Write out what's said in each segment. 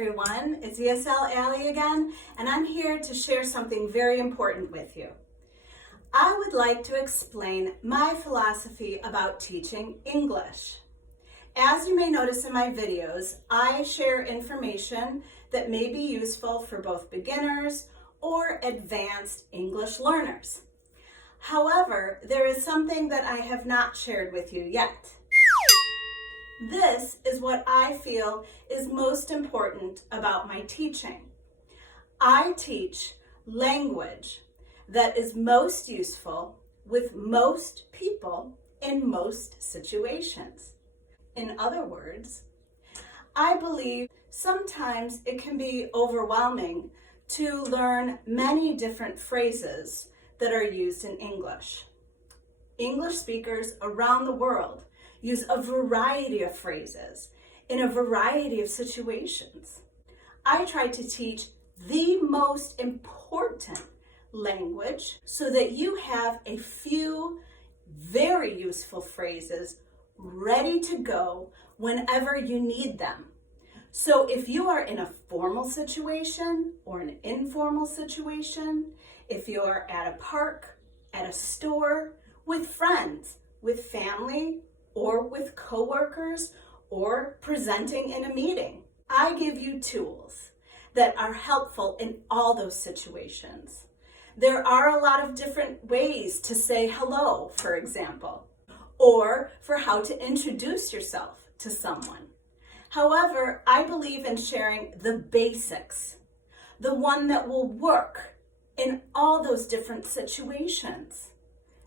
everyone, it's ESL Allie again, and I'm here to share something very important with you. I would like to explain my philosophy about teaching English. As you may notice in my videos, I share information that may be useful for both beginners or advanced English learners. However, there is something that I have not shared with you yet. This is what I feel is most important about my teaching. I teach language that is most useful with most people in most situations. In other words, I believe sometimes it can be overwhelming to learn many different phrases that are used in English. English speakers around the world use a variety of phrases in a variety of situations. I try to teach the most important language so that you have a few very useful phrases ready to go whenever you need them. So if you are in a formal situation or an informal situation, if you're at a park, at a store, with friends, with family, or with coworkers, or presenting in a meeting, I give you tools that are helpful in all those situations. There are a lot of different ways to say hello, for example, or for how to introduce yourself to someone. However, I believe in sharing the basics, the one that will work in all those different situations.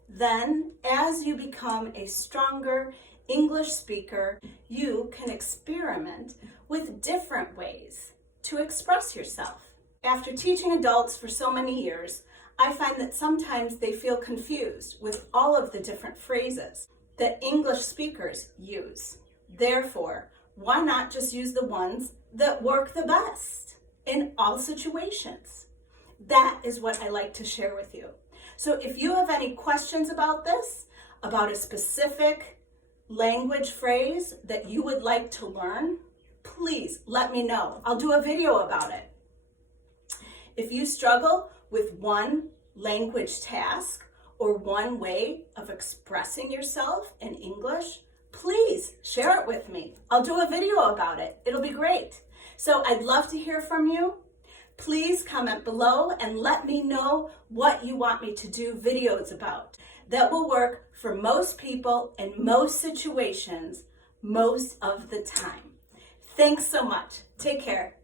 Then, as you become a stronger English speaker, you can experiment with different ways to express yourself. After teaching adults for so many years, I find that sometimes they feel confused with all of the different phrases that English speakers use. Therefore, why not just use the ones that work the best in all situations? That is what I like to share with you. So if you have any questions about this, about a specific language phrase that you would like to learn, please let me know. I'll do a video about it. If you struggle with one language task or one way of expressing yourself in English, please share it with me. I'll do a video about it. It'll be great. So I'd love to hear from you. Please comment below and let me know what you want me to do videos about that will work for most people in most situations most of the time. Thanks so much. Take care.